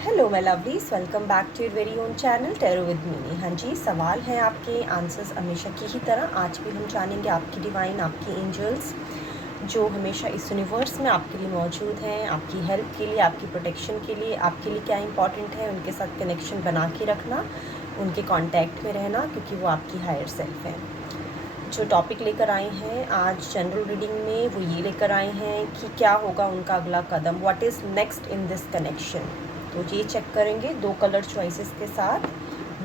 Hello my lovelies, welcome back to your very own channel tarot with Meeni. हाँ जी, सवाल हैं आपके, आंसर्स हमेशा की ही तरह। आज भी हम जानेंगे आपकी डिवाइन, आपकी एंजल्स जो हमेशा इस यूनिवर्स में आपके लिए मौजूद हैं, आपकी हेल्प के लिए, आपकी प्रोटेक्शन के लिए, आपके लिए क्या इंपॉर्टेंट है। उनके साथ कनेक्शन बना के रखना, उनके कांटेक्ट में रहना, क्योंकि वो आपकी हायर सेल्फ है। जो टॉपिक लेकर आए हैं आज जनरल रीडिंग में, वो ये लेकर आए हैं कि क्या होगा उनका अगला कदम, what is next in this connection. तो ये चेक करेंगे दो कलर चॉइसेस के साथ,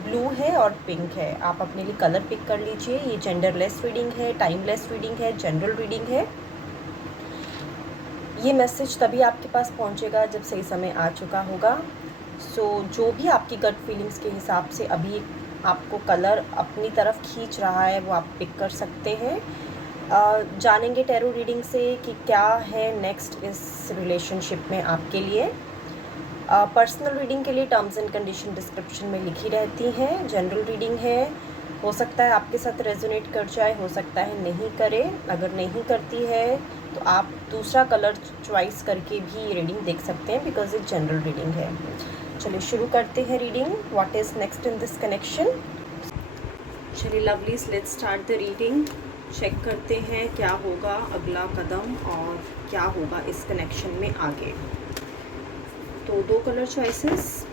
ब्लू है और पिंक है। आप अपने लिए कलर पिक कर लीजिए। ये जेंडरलेस रीडिंग है, टाइमलेस रीडिंग है, जनरल रीडिंग है। ये मैसेज तभी आपके पास पहुंचेगा जब सही समय आ चुका होगा। जो भी आपकी गट फीलिंग्स के हिसाब से अभी आपको कलर अपनी तरफ खींच रहा है, वो आप पिक कर सकते हैं। जानेंगे टैरो रीडिंग से कि क्या है नेक्स्ट इस रिलेशनशिप में आपके लिए। पर्सनल रीडिंग के लिए टर्म्स एंड कंडीशन डिस्क्रिप्शन में लिखी रहती हैं। जनरल रीडिंग है, हो सकता है आपके साथ रेजोनेट कर जाए, हो सकता है नहीं करे। अगर नहीं करती है तो आप दूसरा कलर चॉइस करके भी रीडिंग देख सकते हैं, बिकॉज ये जनरल रीडिंग है। चलिए शुरू करते हैं reading. What is next in this connection. चलिए lovelies, let's start the reading. Check करते हैं क्या होगा अगला कदम और क्या होगा इस कनेक्शन में आगे। तो दो colour choices,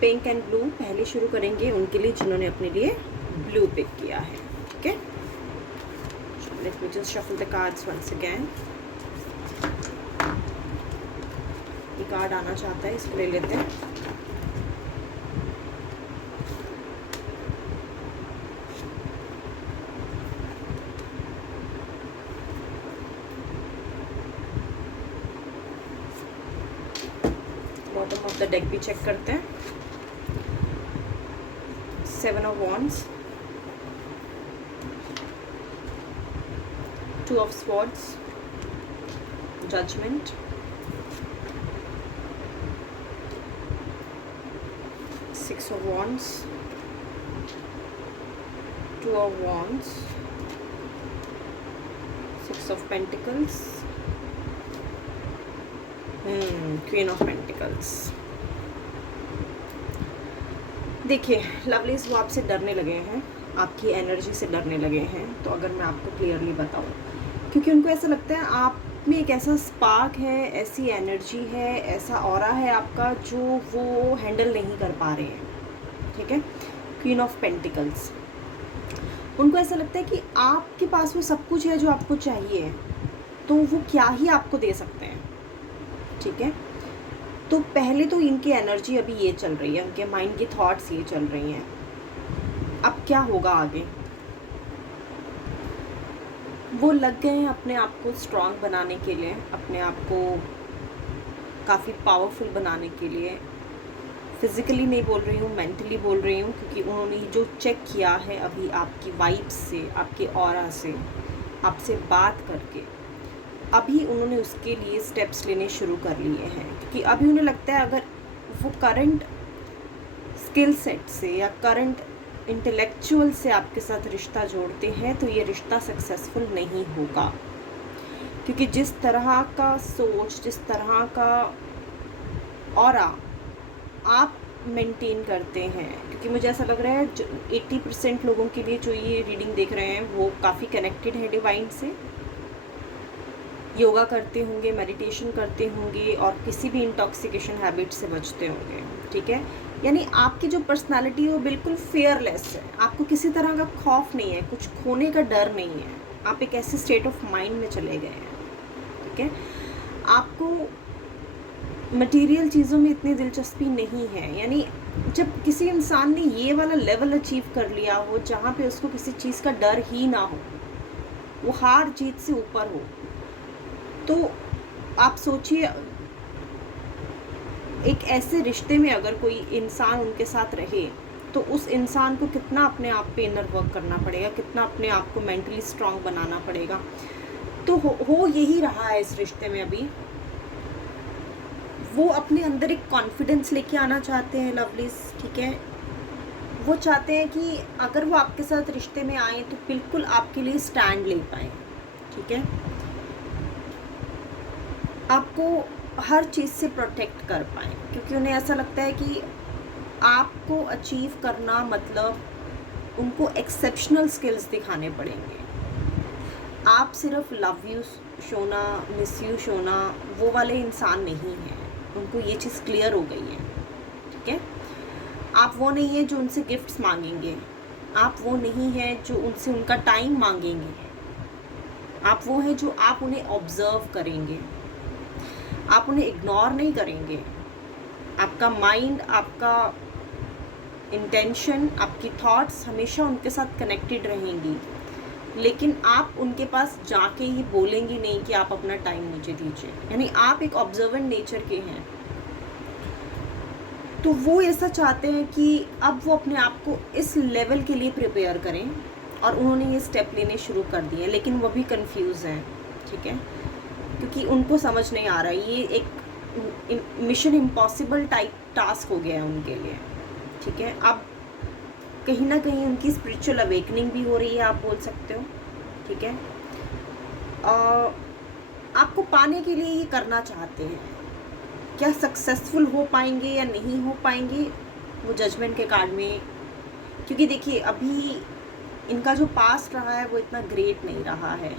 pink and blue. पहले शुरू करेंगे उनके लिए जिन्होंने अपने लिए ब्लू पिक किया है। ठीक है, let me just shuffle the cards once again. ये कार्ड आना चाहता है, इसको ले लेते हैं। बॉटम ऑफ द डेक भी चेक करते हैं। 7 of Wands, 2 of Swords, Judgment, 6 of Wands, 2 of Wands, 6 of Pentacles, Queen of Pentacles। देखिए लवलीज, वो आपसे डरने लगे हैं, आपकी एनर्जी से डरने लगे हैं। तो अगर मैं आपको क्लियरली बताऊं, क्योंकि उनको ऐसा लगता है आप में एक ऐसा स्पार्क है, ऐसी एनर्जी है, ऐसा ऑरा है आपका जो वो हैंडल नहीं कर पा रहे हैं। ठीक है, क्वीन ऑफ पेंटिकल्स। उनको ऐसा लगता है कि आपके पास वो सब कुछ है जो आपको चाहिए, तो वो क्या ही आपको दे सकते हैं। ठीक है, तो पहले तो इनकी एनर्जी अभी ये चल रही है, उनके माइंड की थॉट्स ये चल रही हैं। अब क्या होगा आगे, वो लग गए हैं अपने आप को स्ट्रांग बनाने के लिए, अपने आप को काफ़ी पावरफुल बनाने के लिए। फिज़िकली नहीं बोल रही हूँ, मेंटली बोल रही हूँ, क्योंकि उन्होंने जो चेक किया है अभी आपकी वाइब्स से, आपके ऑरा से, आपसे बात करके, अभी उन्होंने उसके लिए स्टेप्स लेने शुरू कर लिए हैं। क्योंकि अभी उन्हें लगता है अगर वो करंट स्किल सेट से या करंट इंटेलेक्चुअल से आपके साथ रिश्ता जोड़ते हैं तो ये रिश्ता सक्सेसफुल नहीं होगा। क्योंकि जिस तरह का सोच, जिस तरह का ऑरा आप मेंटेन करते हैं, क्योंकि मुझे ऐसा लग रहा है 80% लोगों के लिए जो ये रीडिंग देख रहे हैं वो काफ़ी कनेक्टेड है डिवाइन से, योगा करते होंगे, मेडिटेशन करते होंगे और किसी भी इंटॉक्सिकेशन हैबिट से बचते होंगे। ठीक है, यानी आपकी जो पर्सनालिटी है वो बिल्कुल फेयरलेस है, आपको किसी तरह का खौफ नहीं है, कुछ खोने का डर नहीं है। आप एक ऐसे स्टेट ऑफ माइंड में चले गए हैं। ठीक है, आपको मटेरियल चीज़ों में इतनी दिलचस्पी नहीं है। यानी जब किसी इंसान ने ये वाला लेवल अचीव कर लिया हो जहाँ पे उसको किसी चीज़ का डर ही ना हो, वो हार जीत से ऊपर हो, तो आप सोचिए एक ऐसे रिश्ते में अगर कोई इंसान उनके साथ रहे तो उस इंसान को कितना अपने आप पे इनर वर्क करना पड़ेगा, कितना अपने आप को मेंटली स्ट्रांग बनाना पड़ेगा। तो हो यही रहा है इस रिश्ते में अभी। वो अपने अंदर एक कॉन्फिडेंस लेके आना चाहते हैं लवलीज। ठीक है, वो चाहते हैं कि अगर वो आपके साथ रिश्ते में आए तो बिल्कुल आपके लिए स्टैंड ले पाए। ठीक है, आपको हर चीज़ से प्रोटेक्ट कर पाएँ, क्योंकि उन्हें ऐसा लगता है कि आपको अचीव करना मतलब उनको एक्सेप्शनल स्किल्स दिखाने पड़ेंगे। आप सिर्फ love you Shona, miss you Shona वो वाले इंसान नहीं हैं। उनको ये चीज़ क्लियर हो गई है, ठीक है? आप वो नहीं हैं जो उनसे गिफ्ट्स मांगेंगे, आप वो नहीं हैं जो उनसे उनका टाइम मांगेंगे, आप वो हैं जो आप उन्हें ऑब्जर्व करेंगे, आप उन्हें इग्नोर नहीं करेंगे। आपका माइंड, आपका इंटेंशन, आपकी थॉट्स हमेशा उनके साथ कनेक्टेड रहेंगी, लेकिन आप उनके पास जाके ही बोलेंगी नहीं कि आप अपना टाइम मुझे दीजिए। यानी आप एक ऑब्जर्वेंट नेचर के हैं। तो वो ऐसा चाहते हैं कि अब वो अपने आप को इस लेवल के लिए प्रिपेयर करें, और उन्होंने ये स्टेप लेने शुरू कर दिए हैं, लेकिन वो भी कंफ्यूज हैं, ठीक है? क्योंकि उनको समझ नहीं आ रहा है, ये एक मिशन इम्पॉसिबल टाइप टास्क हो गया है उनके लिए, ठीक है? अब कहीं ना कहीं उनकी स्पिरिचुअल अवेकनिंग भी हो रही है, आप बोल सकते हो, ठीक है? आपको पाने के लिए ये करना चाहते हैं। क्या सक्सेसफुल हो पाएंगे या नहीं हो पाएंगे, वो जजमेंट के कार्ड में, क्योंकि देखिए अभी इनका जो पास्ट रहा है वो इतना ग्रेट नहीं रहा है,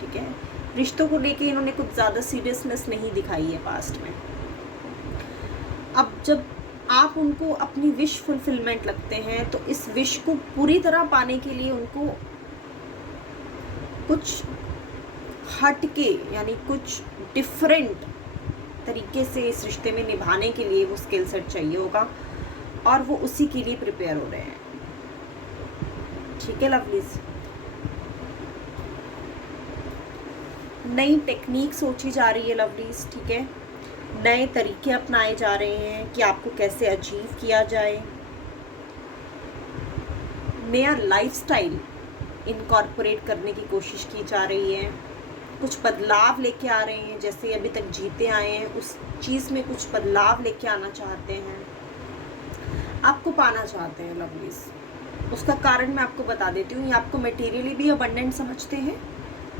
ठीक है? रिश्तों को लेके इन्होंने कुछ ज़्यादा सीरियसनेस नहीं दिखाई है पास्ट में। अब जब आप उनको अपनी विश फुलफिलमेंट लगते हैं, तो इस विश को पूरी तरह पाने के लिए उनको कुछ हटके, यानी कुछ डिफरेंट तरीके से इस रिश्ते में निभाने के लिए वो स्किल सेट चाहिए होगा, और वो उसी के लिए प्रिपेयर हो रहे हैं, ठीक है लवलीज? नई टेक्निक सोची जा रही है लवलीज, ठीक है? नए तरीके अपनाए जा रहे हैं कि आपको कैसे अचीव किया जाए। नया लाइफस्टाइल इनकॉर्पोरेट करने की कोशिश की जा रही है। कुछ बदलाव लेके आ रहे हैं, जैसे अभी तक जीते आए हैं उस चीज़ में कुछ बदलाव लेके आना चाहते हैं, आपको पाना चाहते हैं लवलीज। उसका कारण मैं आपको बता देती हूँ। ये आपको मटेरियली भी अबंडेंट समझते हैं,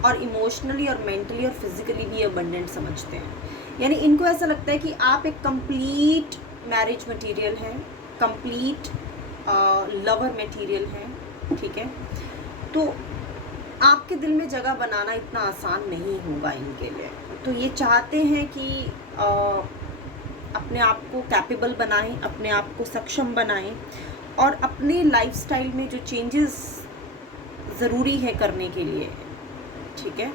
और इमोशनली और मेंटली और फिजिकली भी अबंडेंट समझते हैं। यानी इनको ऐसा लगता है कि आप एक कंप्लीट मैरिज मटेरियल हैं, कंप्लीट लवर मटेरियल हैं, ठीक है? तो आपके दिल में जगह बनाना इतना आसान नहीं होगा इनके लिए। तो ये चाहते हैं कि अपने आप को कैपेबल बनाएं, अपने आप को सक्षम बनाएं, और अपने लाइफस्टाइल में जो चेंजेस ज़रूरी है करने के लिए, ठीक है,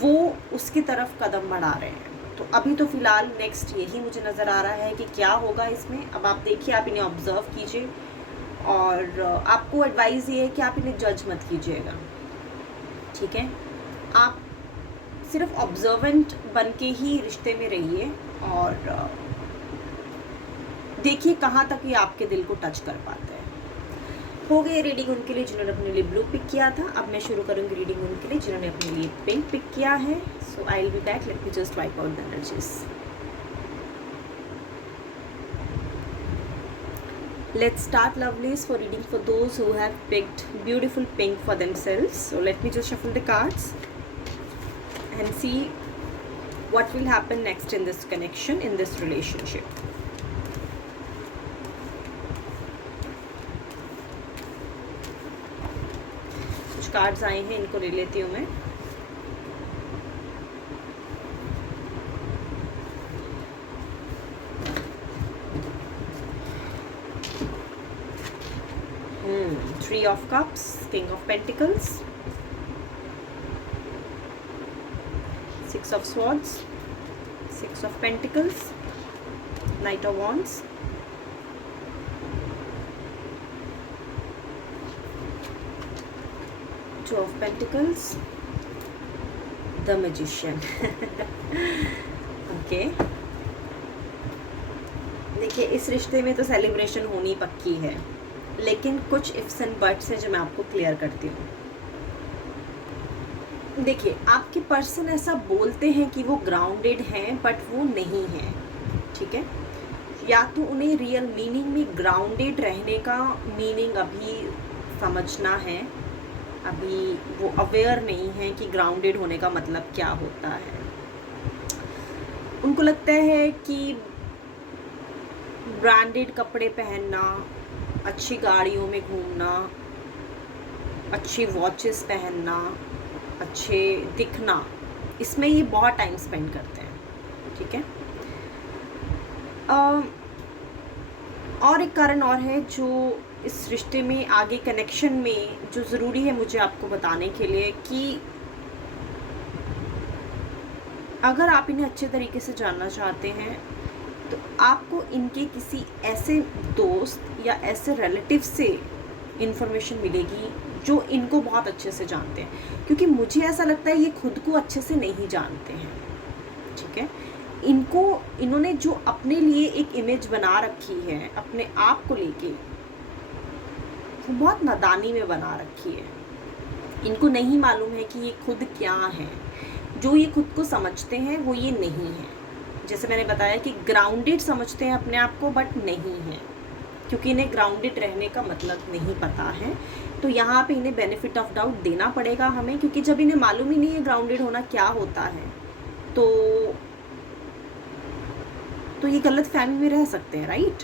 वो उसकी तरफ कदम बढ़ा रहे हैं। तो अभी तो फ़िलहाल नेक्स्ट यही मुझे नज़र आ रहा है कि क्या होगा इसमें। अब आप देखिए, आप इन्हें ऑब्ज़र्व कीजिए, और आपको एडवाइस ये है कि आप इन्हें जज मत कीजिएगा, ठीक है? आप सिर्फ ऑब्जर्वेंट बन के ही रिश्ते में रहिए, और देखिए कहाँ तक ये आपके दिल को टच कर पाते हैं। हो गई रीडिंग उनके लिए जिन्होंने अपने लिए ब्लू पिक किया था। अब मैं शुरू करूँगी रीडिंग उनके लिए जिन्होंने अपने लिए पिंक पिक किया है। So I will be back, let me just wipe out the energies. Let's start lovelies for reading for those who have picked beautiful pink for themselves. So let me just shuffle the cards and see what will happen next in this connection, in this relationship. कुछ cards आए हैं, इनको ले लेती हूँ मैं। Three of Cups, King of Pentacles, Six of Swords, Six of Pentacles, Knight of Wands, Two of Pentacles, The Magician. Okay, देखिए इस रिश्ते में तो सेलिब्रेशन होनी पक्की है, लेकिन कुछ इफ्स एंड बट्स हैं जो मैं आपको क्लियर करती हूँ। देखिए आपके पर्सन ऐसा बोलते हैं कि वो ग्राउंडेड हैं, बट वो नहीं हैं, ठीक है? या तो उन्हें रियल मीनिंग में ग्राउंडेड रहने का मीनिंग अभी समझना है, अभी वो अवेयर नहीं है कि ग्राउंडेड होने का मतलब क्या होता है। उनको लगता है कि ब्रांडेड कपड़े पहनना, अच्छी गाड़ियों में घूमना, अच्छी वॉचेस पहनना, अच्छे दिखना, इसमें ये बहुत टाइम स्पेंड करते हैं, ठीक है। और एक कारण और है जो इस रिश्ते में आगे कनेक्शन में जो ज़रूरी है मुझे आपको बताने के लिए, कि अगर आप इन्हें अच्छे तरीके से जानना चाहते हैं तो आपको इनके किसी ऐसे दोस्त या ऐसे रिलेटिव से इन्फॉर्मेशन मिलेगी जो इनको बहुत अच्छे से जानते हैं, क्योंकि मुझे ऐसा लगता है ये खुद को अच्छे से नहीं जानते हैं, ठीक है। इन्होंने जो अपने लिए एक इमेज बना रखी है अपने आप को लेके, वो बहुत नादानी में बना रखी है। इनको नहीं मालूम है कि ये खुद क्या है। जो ये खुद को समझते हैं वो ये नहीं है। जैसे मैंने बताया कि ग्राउंडेड समझते हैं अपने आप को, बट नहीं है, क्योंकि इन्हें ग्राउंडेड रहने का मतलब नहीं पता है। तो यहाँ पे इन्हें बेनिफिट ऑफ डाउट देना पड़ेगा हमें, क्योंकि जब इन्हें मालूम ही नहीं है ग्राउंडेड होना क्या होता है, तो ये गलत फहमी में रह सकते हैं, राइट।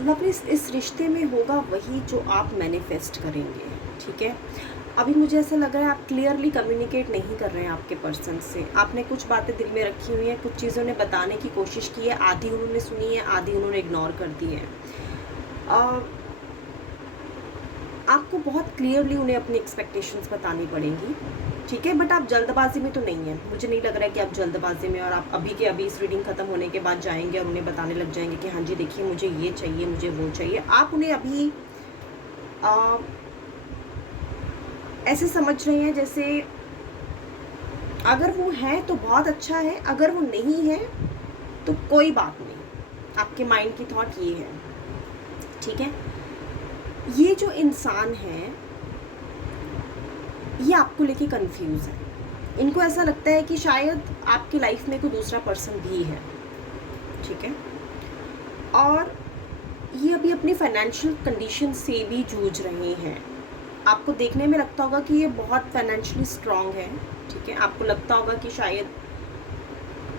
लवली, इस रिश्ते में होगा वही जो आप मैनिफेस्ट करेंगे, ठीक है। अभी मुझे ऐसा लग रहा है आप क्लियरली कम्युनिकेट नहीं कर रहे हैं आपके पर्सन से। आपने कुछ बातें दिल में रखी हुई हैं, कुछ चीज़ें उन्हें बताने की कोशिश की है, आधी उन्होंने सुनी है, आधी उन्होंने इग्नोर कर दी है। आपको बहुत क्लियरली उन्हें अपनी एक्सपेक्टेशंस बतानी पड़ेंगी, ठीक है। बट आप जल्दबाजी में तो नहीं है, मुझे नहीं लग रहा है कि आप जल्दबाजी में और आप अभी के अभी इस रीडिंग ख़त्म होने के बाद जाएंगे और उन्हें बताने लग जाएंगे कि हाँ जी देखिए मुझे ये चाहिए, मुझे वो चाहिए। आप उन्हें अभी ऐसे समझ रहे हैं जैसे अगर वो है तो बहुत अच्छा है, अगर वो नहीं है तो कोई बात नहीं। आपके माइंड की थॉट ये है, ठीक है। ये जो इंसान है ये आपको लेके कंफ्यूज है। इनको ऐसा लगता है कि शायद आपकी लाइफ में कोई दूसरा पर्सन भी है, ठीक है। और ये अभी अपनी फाइनेंशियल कंडीशन से भी जूझ रहे हैं। आपको देखने में लगता होगा कि ये बहुत फाइनेंशियली स्ट्रांग है, ठीक है। आपको लगता होगा कि शायद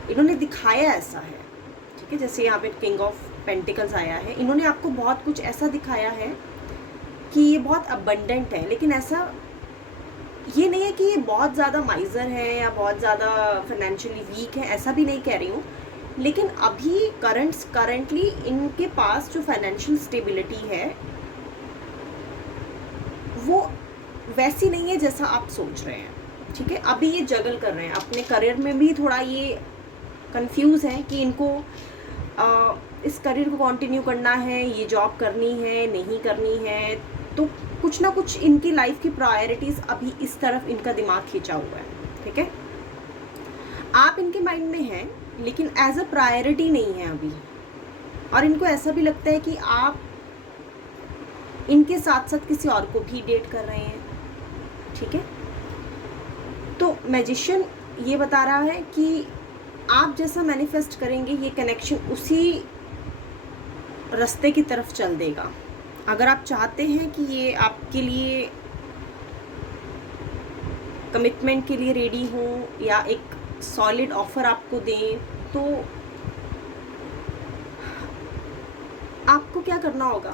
इन्होंने दिखाया ऐसा है, ठीक है। जैसे यहाँ पे किंग ऑफ पेंटिकल्स आया है, इन्होंने आपको बहुत कुछ ऐसा दिखाया है कि ये बहुत अबंडेंट है, लेकिन ऐसा ये नहीं है कि ये बहुत ज़्यादा माइजर है या बहुत ज़्यादा फाइनेंशियली वीक है, ऐसा भी नहीं कह रही हूँ। लेकिन अभी करंटली इनके पास जो फाइनेंशियल स्टेबिलिटी है वो वैसी नहीं है जैसा आप सोच रहे हैं, ठीक है। अभी ये जगल कर रहे हैं अपने करियर में भी, थोड़ा ये कंफ्यूज है कि इनको इस करियर को कंटिन्यू करना है, ये जॉब करनी है, नहीं करनी है। तो कुछ ना कुछ इनकी लाइफ की प्रायोरिटीज़ अभी इस तरफ इनका दिमाग खींचा हुआ है, ठीक है। आप इनके माइंड में हैं लेकिन एज अ प्रायोरिटी नहीं है अभी। और इनको ऐसा भी लगता है कि आप इनके साथ साथ किसी और को भी डेट कर रहे हैं, ठीक है। तो मैजिशियन ये बता रहा है कि आप जैसा मैनिफेस्ट करेंगे ये कनेक्शन उसी रास्ते की तरफ चल देगा। अगर आप चाहते हैं कि ये आपके लिए कमिटमेंट के लिए रेडी हो या एक सॉलिड ऑफर आपको दें, तो आपको क्या करना होगा,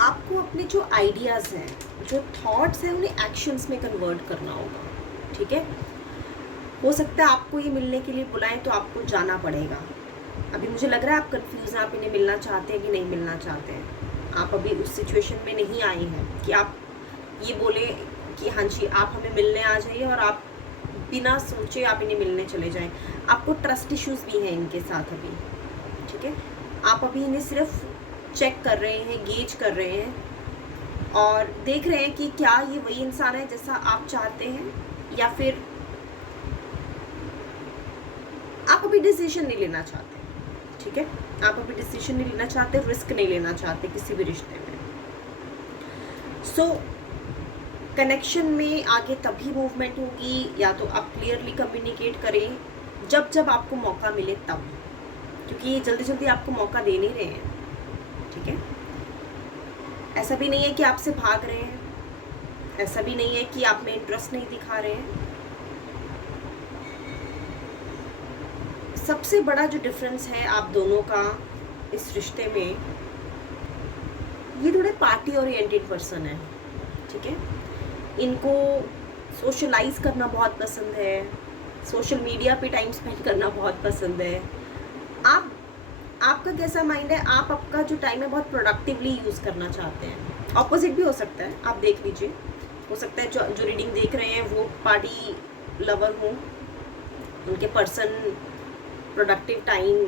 आपको अपने जो आइडियाज़ हैं, जो थॉट्स हैं, उन्हें एक्शंस में कन्वर्ट करना होगा, ठीक है। हो सकता है आपको ये मिलने के लिए बुलाएं तो आपको जाना पड़ेगा। अभी मुझे लग रहा है आप कंफ्यूज हैं, आप इन्हें मिलना चाहते हैं कि नहीं मिलना चाहते हैं। आप अभी उस सिचुएशन में नहीं आए हैं कि आप ये बोले कि हाँ जी आप हमें मिलने आ जाइए और आप बिना सोचे आप इन्हें मिलने चले जाएं। आपको ट्रस्ट इश्यूज़ भी हैं इनके साथ अभी, ठीक है। आप अभी इन्हें सिर्फ चेक कर रहे हैं, गेज कर रहे हैं और देख रहे हैं कि क्या ये वही इंसान है जैसा आप चाहते हैं, या फिर आप अभी डिसीजन नहीं लेना चाहते, ठीक है। आप अभी डिसीजन नहीं लेना चाहते, रिस्क नहीं लेना चाहते किसी भी रिश्ते में। सो कनेक्शन में आगे तभी मूवमेंट होगी या तो आप क्लियरली कम्युनिकेट करें जब जब आपको मौका मिले तब, क्योंकि ये जल्दी जल्दी आपको मौका दे नहीं रहे हैं, ठीक है। ऐसा भी नहीं है कि आपसे भाग रहे हैं, ऐसा भी नहीं है कि आप में इंटरेस्ट नहीं दिखा रहे हैं। सबसे बड़ा जो डिफरेंस है आप दोनों का इस रिश्ते में, ये थोड़े पार्टी ओरिएंटेड पर्सन है, ठीक है। इनको सोशलाइज करना बहुत पसंद है, सोशल मीडिया पे टाइम स्पेंड करना बहुत पसंद है। आपका कैसा माइंड है, आप आपका जो टाइम है बहुत प्रोडक्टिवली यूज़ करना चाहते हैं। ऑपोजिट भी हो सकता है, आप देख लीजिए। हो सकता है जो रीडिंग देख रहे हैं वो पार्टी लवर हों, उनके पर्सन प्रोडक्टिव टाइम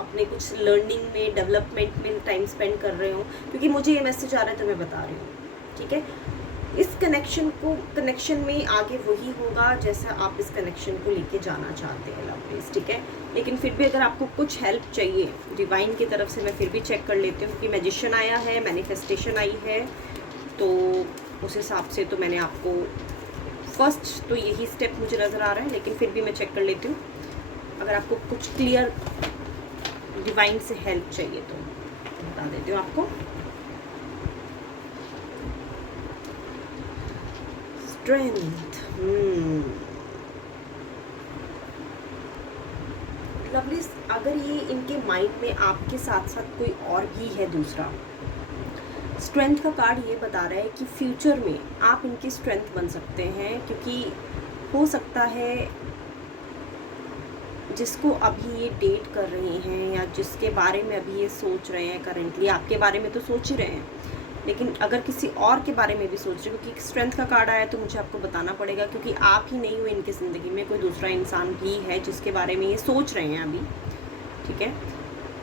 अपने कुछ लर्निंग में, डेवलपमेंट में टाइम स्पेंड कर रहे हो, क्योंकि मुझे ये मैसेज आ रहा है तो मैं बता रही हूँ, ठीक है। इस कनेक्शन में आगे वही होगा जैसा आप इस कनेक्शन को लेके जाना चाहते हैं, लवलीज, ठीक है। लेकिन फिर भी अगर आपको कुछ हेल्प चाहिए डिवाइन की तरफ से, मैं फिर भी चेक कर लेती हूँ, क्योंकि मैजिशियन आया है, मैनिफेस्टेशन आई है, तो उस हिसाब से तो मैंने आपको फर्स्ट तो यही स्टेप मुझे नज़र आ रहा है, लेकिन फिर भी मैं चेक कर लेती हूँ। अगर आपको कुछ क्लियर डिवाइन से हेल्प चाहिए तो बता देती हूँ आपको। स्ट्रेंथ, लवली, अगर ये इनके माइंड में आपके साथ साथ कोई और भी है दूसरा, स्ट्रेंथ का कार्ड ये बता रहा है कि फ्यूचर में आप इनकी स्ट्रेंथ बन सकते हैं, क्योंकि हो सकता है जिसको अभी ये डेट कर रहे हैं या जिसके बारे में अभी ये सोच रहे हैं, करेंटली आपके बारे में तो सोच ही रहे हैं, लेकिन अगर किसी और के बारे में भी सोच रहे हैं, क्योंकि स्ट्रेंथ का कार्ड आया तो मुझे आपको बताना पड़ेगा, क्योंकि आप ही नहीं हुए इनकी ज़िंदगी में, कोई दूसरा इंसान भी है जिसके बारे में ये सोच रहे हैं अभी, ठीक है।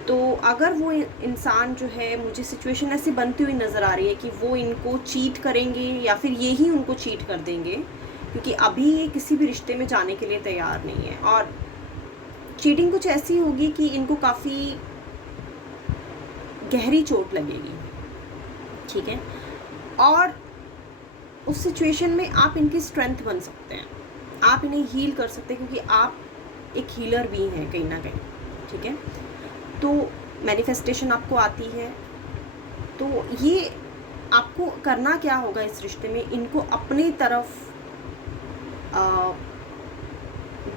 तो अगर वो इंसान जो है, मुझे सिचुएशन ऐसी बनती हुई नज़र आ रही है कि वो इनको चीट करेंगे या फिर ये ही उनको चीट कर देंगे, क्योंकि अभी ये किसी भी रिश्ते में जाने के लिए तैयार नहीं है, और चीटिंग कुछ ऐसी होगी कि इनको काफ़ी गहरी चोट लगेगी, ठीक है। और उस सिचुएशन में आप इनकी स्ट्रेंथ बन सकते हैं, आप इन्हें हील कर सकते हैं, क्योंकि आप एक हीलर भी हैं कहीं ना कहीं, ठीक है। तो मैनिफेस्टेशन आपको आती है, तो ये आपको करना क्या होगा इस रिश्ते में, इनको अपनी तरफ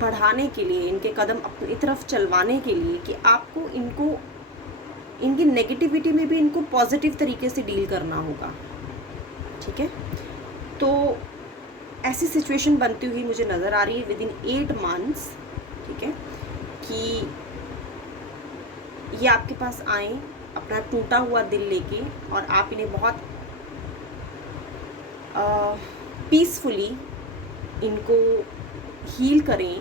बढ़ाने के लिए, इनके कदम अपनी तरफ चलवाने के लिए, कि आपको इनको, इनकी नेगेटिविटी में भी इनको पॉजिटिव तरीके से डील करना होगा, ठीक है। तो ऐसी सिचुएशन बनती हुई मुझे नज़र आ रही है विद इन 8 मंथ्स, ठीक है, कि ये आपके पास आए अपना टूटा हुआ दिल लेके, और आप इन्हें बहुत पीसफुली इनको हील करें,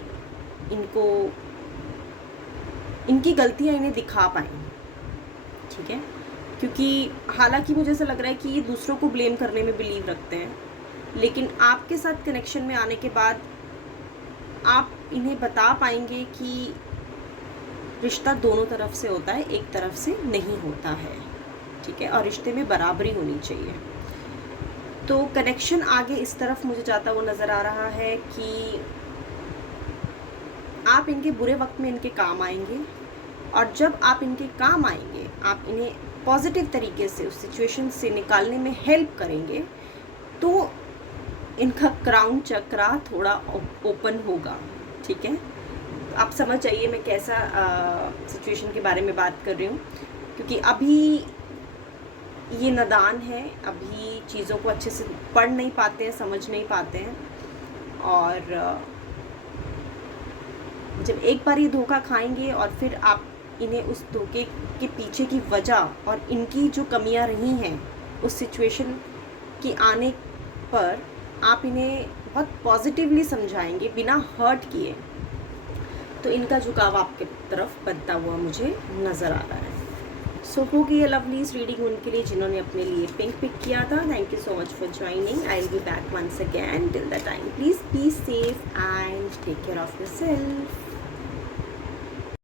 इनको इनकी गलतियां इन्हें दिखा पाएँ, ठीक है। क्योंकि हालांकि मुझे ऐसा लग रहा है कि ये दूसरों को ब्लेम करने में बिलीव रखते हैं, लेकिन आपके साथ कनेक्शन में आने के बाद आप इन्हें बता पाएंगे कि रिश्ता दोनों तरफ से होता है, एक तरफ से नहीं होता है, ठीक है, और रिश्ते में बराबरी होनी चाहिए। तो कनेक्शन आगे इस तरफ मुझे जाता हुआ नज़र आ रहा है कि आप इनके बुरे वक्त में इनके काम आएंगे, और जब आप इनके काम आएंगे आप इन्हें पॉजिटिव तरीके से उस सिचुएशन से निकालने में हेल्प करेंगे, तो इनका क्राउन चक्रा थोड़ा ओपन होगा, ठीक है। आप समझ जाइए मैं कैसा सिचुएशन के बारे में बात कर रही हूँ, क्योंकि अभी ये नादान है, अभी चीज़ों को अच्छे से पढ़ नहीं पाते हैं, समझ नहीं पाते हैं, और जब एक बार ये धोखा खाएंगे और फिर आप इन्हें उस धोखे के पीछे की वजह और इनकी जो कमियां रही हैं उस सिचुएशन की आने पर आप इन्हें बहुत पॉजिटिवली समझाएंगे बिना हर्ट किए, तो इनका झुकाव आपके तरफ बनता हुआ मुझे नज़र आ रहा है। सो होगी ये लवलीज रीडिंग उनके लिए जिन्होंने अपने लिए पिंक पिक किया था। Thank you so much for joining. I will be back once again. Till the time please be safe and take care of yourself.